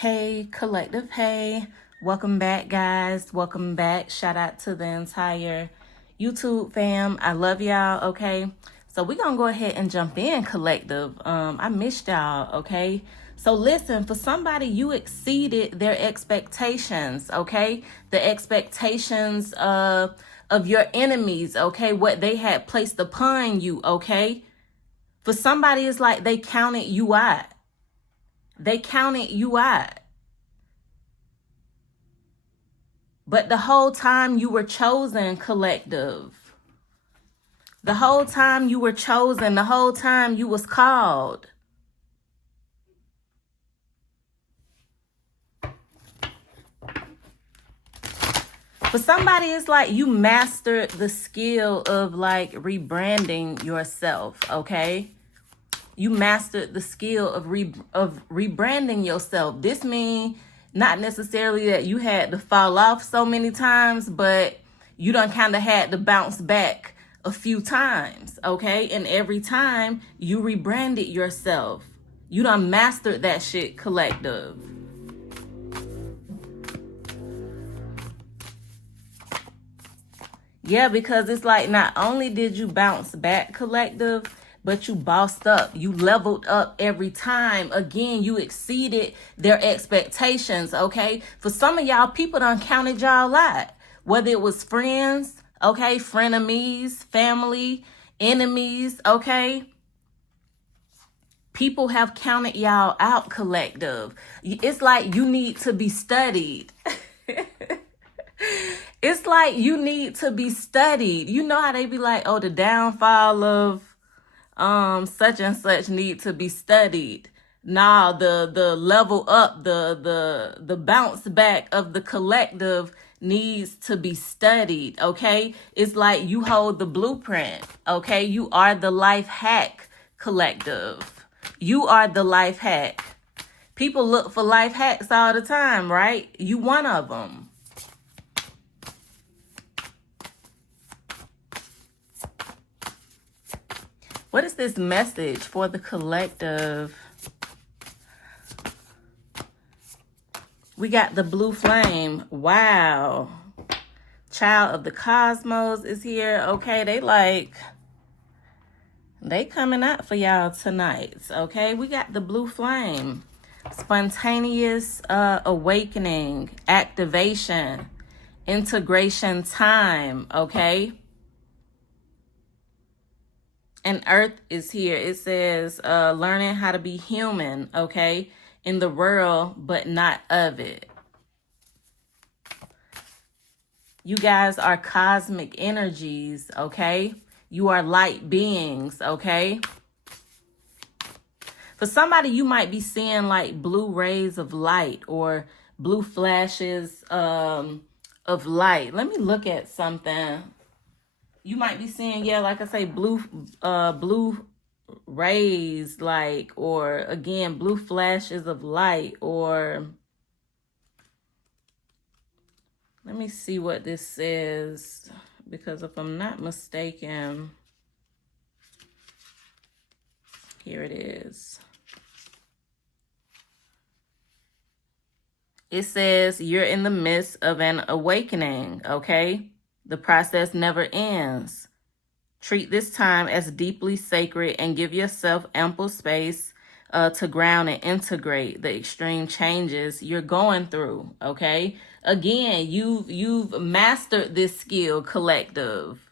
Hey, collective, hey. Welcome back, guys. Welcome back. Shout out to the entire YouTube fam. I love y'all, okay? So we're going to go ahead and jump in, collective. I missed y'all, okay? So listen, for somebody, you exceeded their expectations, okay? The expectations of your enemies, okay? What they had placed upon you, okay? For somebody, it's like they counted you out. They counted you out. But the whole time you were chosen, collective. The whole time you were chosen, the whole time you was called. For somebody, it's like you mastered the skill of like rebranding yourself, okay? You mastered the skill of rebranding yourself. This means not necessarily that you had to fall off so many times, but you done kind of had to bounce back a few times, okay? And every time you rebranded yourself, you done mastered that shit, collective. Yeah, because it's like not only did you bounce back, collective, but you bossed up. You leveled up every time. Again, you exceeded their expectations, okay? For some of y'all, people done counted y'all out. Whether it was friends, okay? Frenemies, family, enemies, okay? People have counted y'all out, collective. It's like you need to be studied. It's like you need to be studied. You know how they be like, oh, the downfall of such and such need to be studied. Nah, the level up, the bounce back of the collective needs to be studied, okay? It's like you hold the blueprint, okay? You are the life hack, collective. You are the life hack. People look for life hacks all the time, right? You one of them. What is this message for the collective? We got the blue flame. Wow. Child of the cosmos is here. Okay, they coming out for y'all tonight. Okay, we got the blue flame. Spontaneous awakening, activation, integration time. Okay. And Earth is here. It says learning how to be human, okay, in the world, but not of it. You guys are cosmic energies, okay? You are light beings, okay? For somebody, you might be seeing like blue rays of light or blue flashes of light. Let me look at something. You might be seeing, yeah, like I say, blue rays, like, or again, blue flashes of light, or let me see what this says, because if I'm not mistaken, here it is. It says you're in the midst of an awakening, okay? The process never ends. Treat this time as deeply sacred and give yourself ample space to ground and integrate the extreme changes you're going through, okay? Again, you've mastered this skill, collective.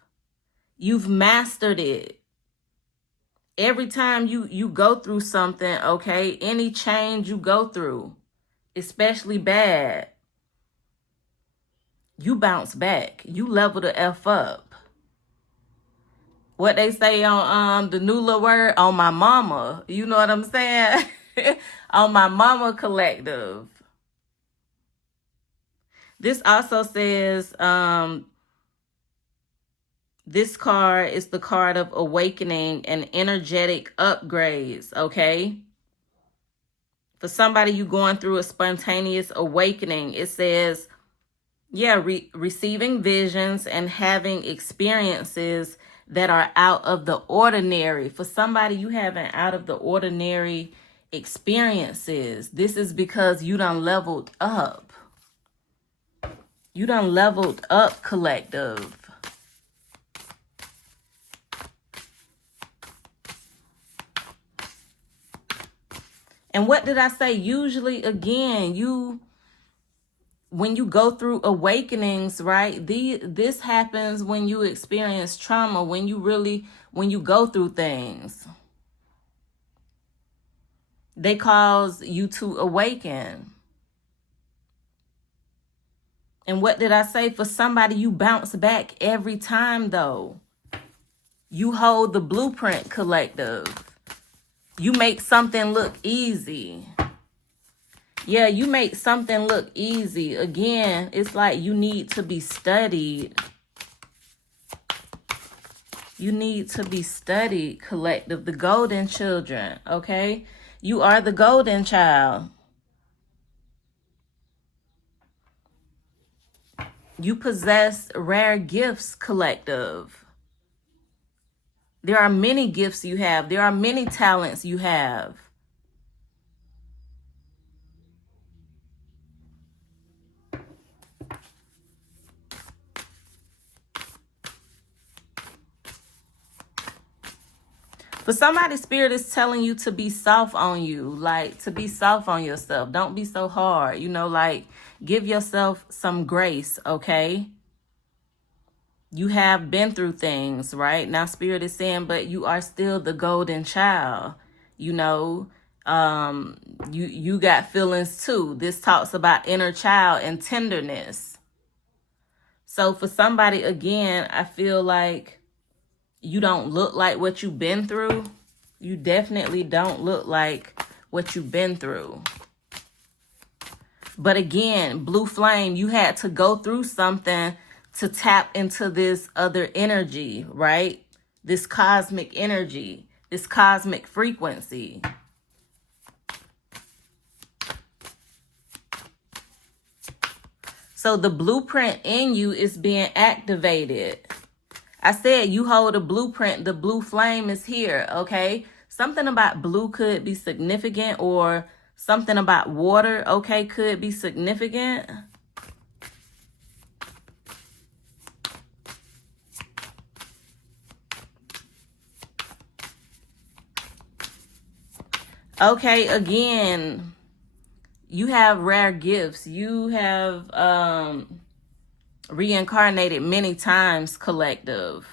You've mastered it. Every time you go through something, okay, any change you go through, especially bad, you bounce back. You level the F up. What they say on the new little word, on my mama. You know what I'm saying? On my mama, collective. This also says this card is the card of awakening and energetic upgrades, okay? For somebody you going through a spontaneous awakening, it says, yeah, receiving visions and having experiences that are out of the ordinary. For somebody, you have an out of the ordinary experiences. This is because you done leveled up. You done leveled up, collective. And what did I say? Usually, again, when you go through awakenings, right? This happens when you experience trauma, when you go through things. They cause you to awaken. And what did I say? For somebody, you bounce back every time, though. You hold the blueprint, collective. You make something look easy. Yeah, you make something look easy. Again, it's like you need to be studied. You need to be studied, collective. The golden children, okay? You are the golden child. You possess rare gifts, collective. There are many gifts you have. There are many talents you have. For somebody, Spirit is telling you to be soft on you, like to be soft on yourself. Don't be so hard, like give yourself some grace, okay? You have been through things, right? Now Spirit is saying, but you are still the golden child, you got feelings too. This talks about inner child and tenderness. So for somebody, again, I feel like you don't look like what you've been through. You definitely don't look like what you've been through. But again, blue flame, you had to go through something to tap into this other energy, right? This cosmic energy, this cosmic frequency. So the blueprint in you is being activated. I said you hold a blueprint. The blue flame is here, okay? Something about blue could be significant, or something about water, okay, could be significant. Okay, again, you have rare gifts. You have reincarnated many times, collective.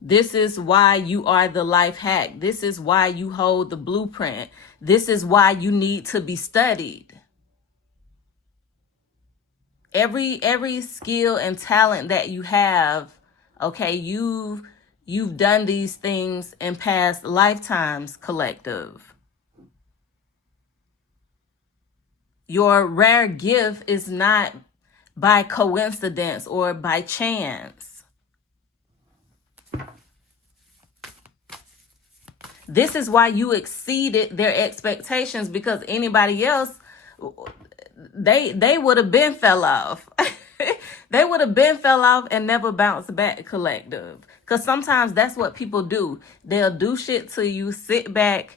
This is why you are the life hack. This is why you hold the blueprint. This is why you need to be studied. Every skill and talent that you have, okay, you've done these things in past lifetimes, collective. Your rare gift is not by coincidence or by chance. This is why you exceeded their expectations, because anybody else, they would have been fell off. They would have been fell off and never bounced back, collective. Because sometimes that's what people do. They'll do shit to you, sit back,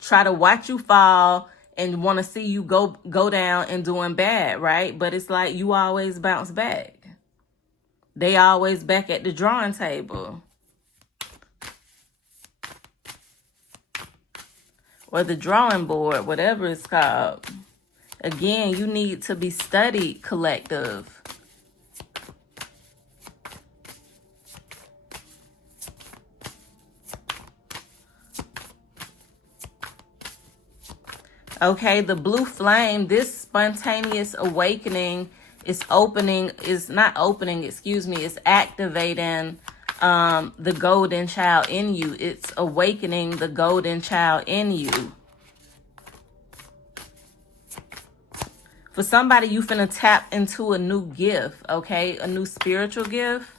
try to watch you fall, and want to see you go down and doing bad, right? But it's like you always bounce back. They always back at the drawing table. Or the drawing board, whatever it's called. Again, you need to be studied, collective. Okay, the blue flame, this spontaneous awakening is is activating the golden child in you. It's awakening the golden child in you. For somebody, you finna tap into a new gift, okay? A new spiritual gift.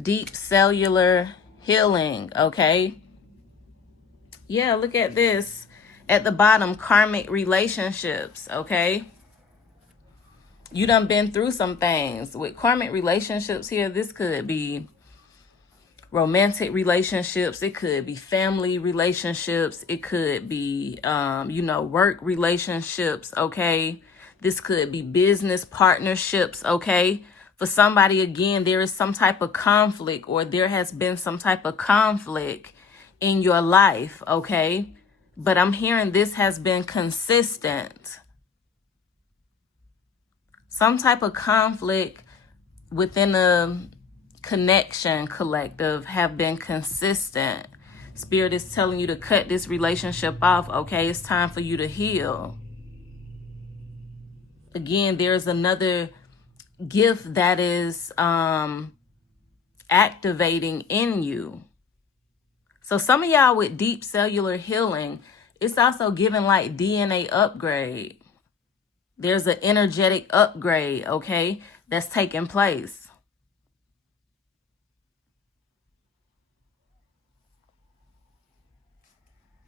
Deep cellular healing, okay? Yeah, look at this. At the bottom, karmic relationships, okay? You done been through some things. With karmic relationships here, this could be romantic relationships. It could be family relationships. It could be, work relationships. Okay. This could be business partnerships. Okay. For somebody, again, there is some type of conflict, or there has been some type of conflict in your life. Okay. But I'm hearing this has been consistent. Some type of conflict within a connection collective have been consistent. Spirit is telling you to cut this relationship off. Okay, it's time for you to heal. Again, there's another gift that is activating in you. So some of y'all with deep cellular healing, it's also giving like DNA upgrade. There's an energetic upgrade, okay, that's taking place.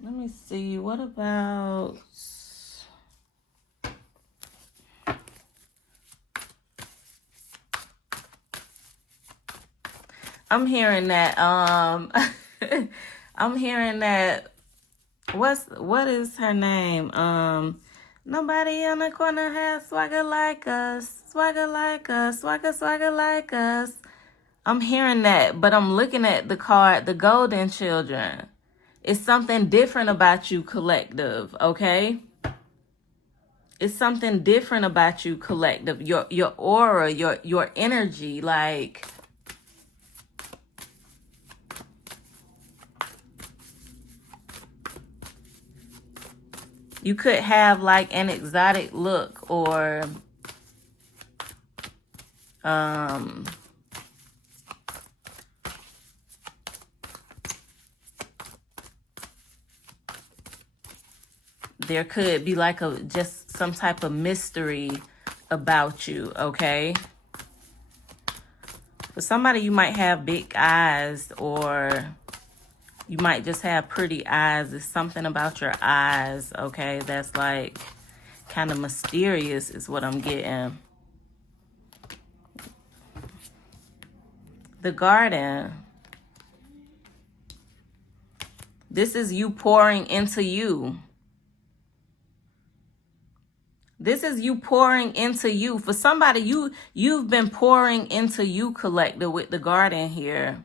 Let me see. What about... I'm hearing that I'm hearing that what is her name? Nobody on the corner has swagger like us. Swagger like us. Swagger like us. I'm hearing that, but I'm looking at the card, the Golden Children. It's something different about you, collective, okay? It's something different about you, collective. Your aura, your energy, like... You could have like an exotic look, or there could be like just some type of mystery about you, okay? For somebody, you might have big eyes, or you might just have pretty eyes. It's something about your eyes, okay, that's like kind of mysterious is what I'm getting. The Garden. This is you pouring into you. This is you pouring into you. For somebody, you've been pouring into you, collective, with the Garden here.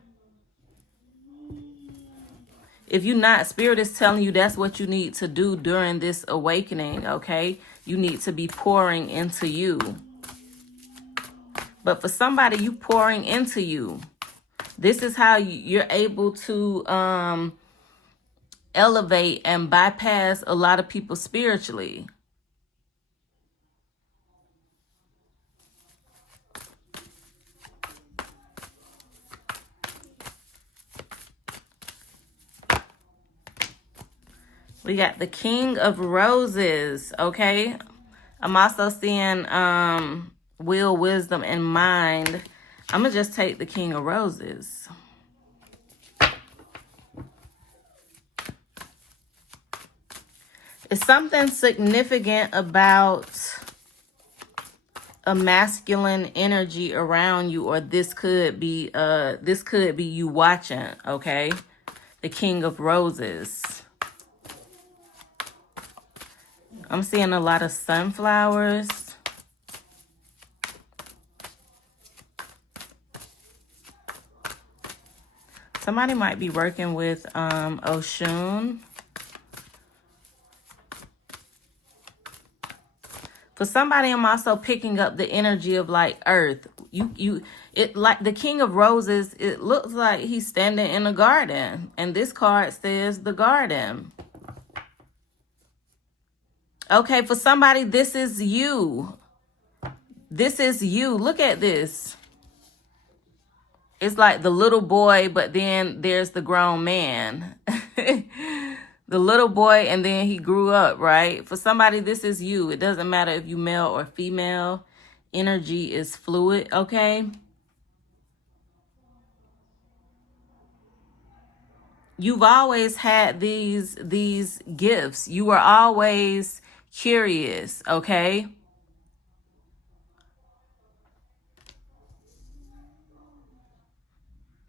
If you're not, Spirit is telling you that's what you need to do during this awakening, okay? You need to be pouring into you. But for somebody, you pouring into you. This is how you're able to elevate and bypass a lot of people spiritually. We got the King of Roses, okay? I'm also seeing will, wisdom, and mind. I'm going to just take the King of Roses. It's something significant about a masculine energy around you, or this could be you watching, okay? The King of Roses. I'm seeing a lot of sunflowers. Somebody might be working with Oshun. For somebody, I'm also picking up the energy of like earth. It like the King of Roses, it looks like he's standing in a garden. And this card says the garden. Okay, for somebody, this is you. This is you. Look at this. It's like the little boy, but then there's the grown man. The little boy, and then he grew up, right? For somebody, this is you. It doesn't matter if you male or female. Energy is fluid, okay? You've always had these gifts. You were always curious, okay?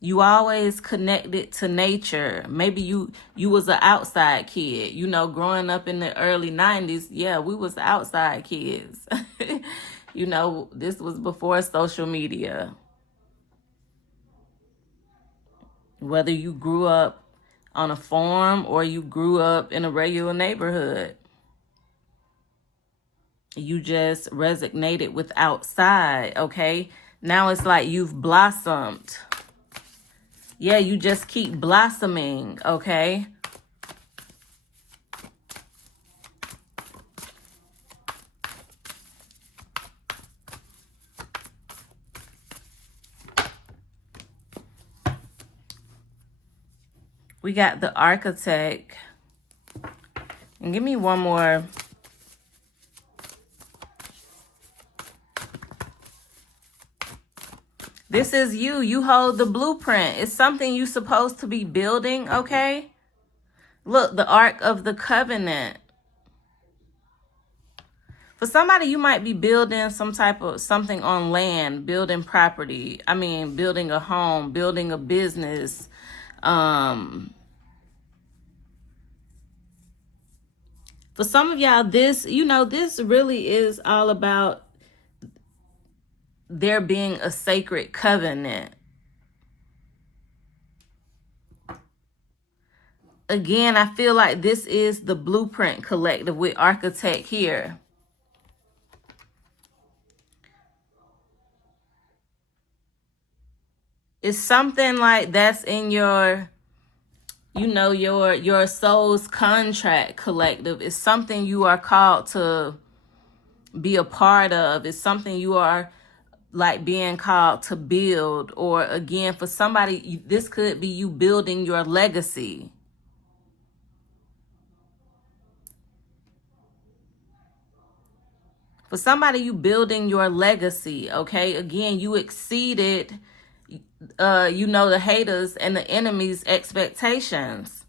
You always connected to nature. Maybe you was an outside kid. You know, growing up in the early 90s, yeah, we was outside kids. You know, this was before social media. Whether you grew up on a farm or you grew up in a regular neighborhood, you just resonated with outside, okay? Now it's like you've blossomed. Yeah, you just keep blossoming, okay? We got the architect. And give me one more. This is you. You hold the blueprint. It's something you're supposed to be building, okay? Look, the Ark of the Covenant. For somebody, you might be building some type of something on land, building property. I mean, building a home, building a business. For some of y'all, this, you know, this really is all about there being a sacred covenant. Again, I feel like this is the Blueprint Collective with Architect here. It's something like that's in your, you know, your soul's contract, collective. It's something you are called to be a part of. It's something you are like being called to build. Or again, for somebody, this could be you building your legacy. For somebody, you building your legacy, okay? Again, you exceeded, you know, the haters and the enemy's expectations.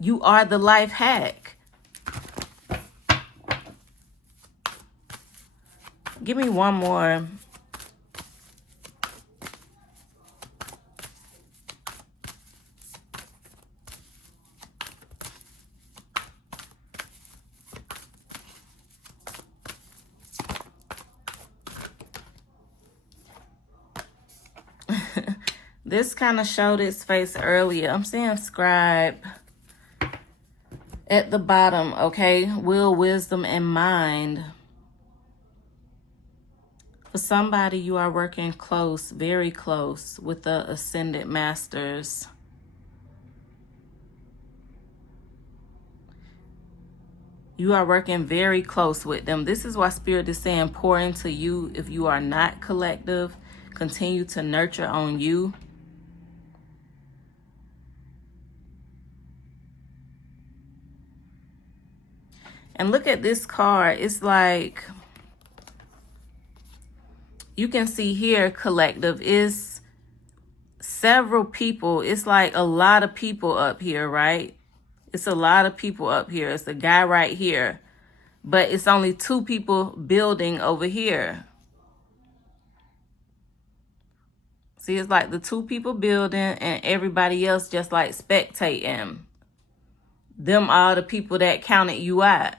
You are the life hack. Give me one more. This kind of showed its face earlier. I'm seeing scribe at the bottom, okay? Will, wisdom, and mind. For somebody, you are working close, very close with the ascended masters. You are working very close with them. This is why Spirit is saying pour into you. If you are not collective, continue to nurture on you. And look at this card. It's like, you can see here, collective is several people. It's like a lot of people up here, right? It's a lot of people up here. It's a guy right here. But it's only two people building over here. See, it's like the two people building and everybody else just like spectating. Them are the people that counted you out.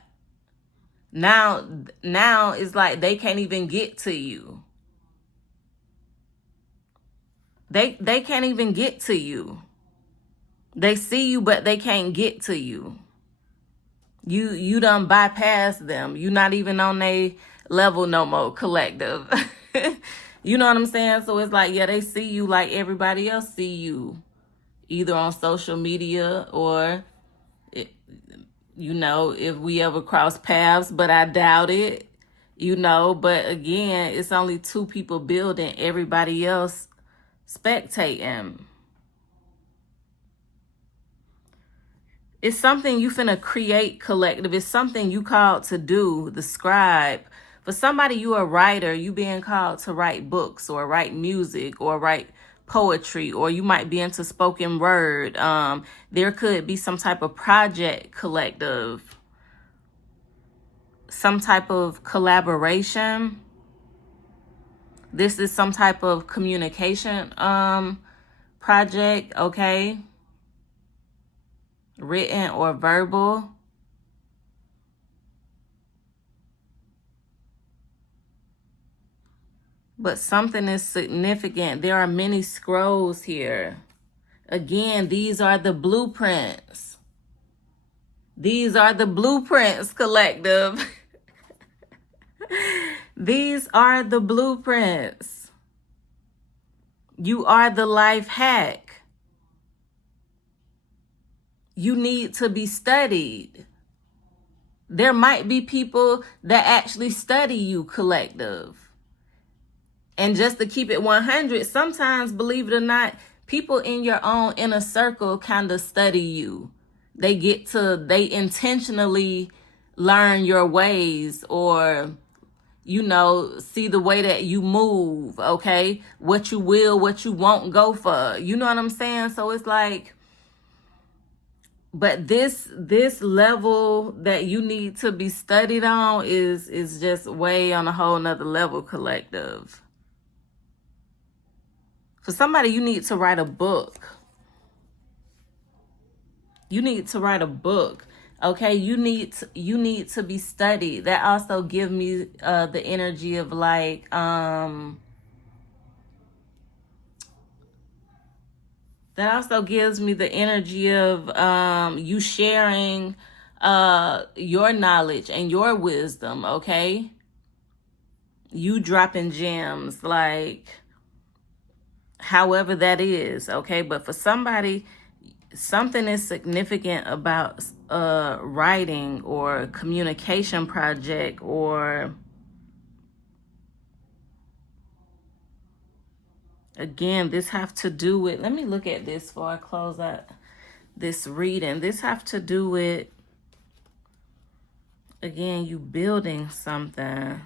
Now it's like they can't even get to you. They can't even get to you. They see you, but they can't get to you. You done bypass them. You're not even on their level no more, collective. You know what I'm saying? So it's like, yeah, they see you like everybody else see you. Either on social media or, you know, if we ever cross paths, but I doubt it. You know, but again, it's only two people building, everybody else spectating. It's something you finna create, collective. It's something you called to do, the scribe. For somebody, you a writer, you being called to write books or write music or write poetry, or you might be into spoken word. There could be some type of project, collective. Some type of collaboration. This is some type of communication project, okay? Written or verbal. But something is significant. There are many scrolls here. Again, these are the blueprints. These are the blueprints, collective. These are the blueprints. You are the life hack. You need to be studied. There might be people that actually study you, collective. And just to keep it 100, sometimes, believe it or not, people in your own inner circle kind of study you. They intentionally learn your ways, or, see the way that you move, okay? What you will, what you won't go for. You know what I'm saying? So it's like, but this level that you need to be studied on is just way on a whole nother level, collective. For somebody, you need to write a book. You need to write a book. Okay, you need to be studied. That also gives me the energy of like that also gives me the energy of you sharing your knowledge and your wisdom, okay? You dropping gems, like however that is, okay? But for somebody, something is significant about writing or communication project, or again, this have to do with, let me look at this before I close out this reading. This have to do with, again, you building something.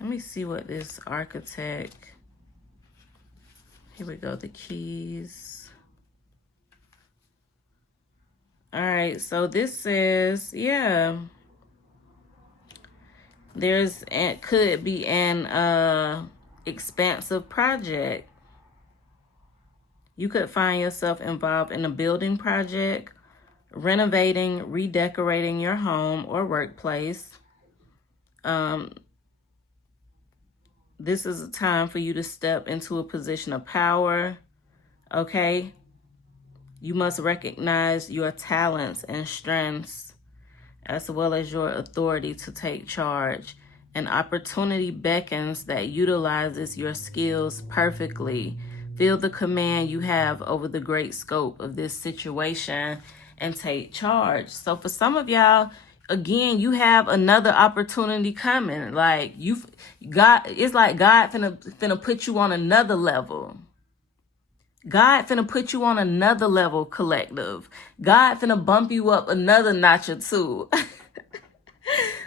Let me see what this architect, here we go, the keys. All right, so this says, yeah, could be an expansive project. You could find yourself involved in a building project, renovating, redecorating your home or workplace. This is a time for you to step into a position of power, okay? You must recognize your talents and strengths, as well as your authority to take charge. An opportunity beckons that utilizes your skills perfectly. Feel the command you have over the great scope of this situation and take charge. So for some of y'all, again, you have another opportunity coming. Like it's like God finna put you on another level. God finna put you on another level, collective. God finna bump you up another notch or two.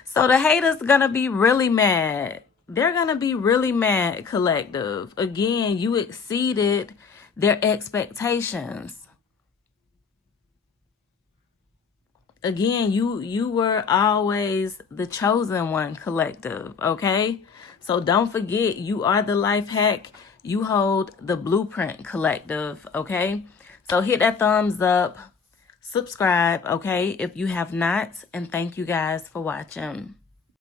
So the haters gonna be really mad. They're gonna be really mad, collective. Again, you exceeded their expectations. Again, you were always the chosen one, collective, okay? So don't forget, you are the life hack. You hold the blueprint, collective, okay? So hit that thumbs up, subscribe, okay, if you have not, and thank you guys for watching.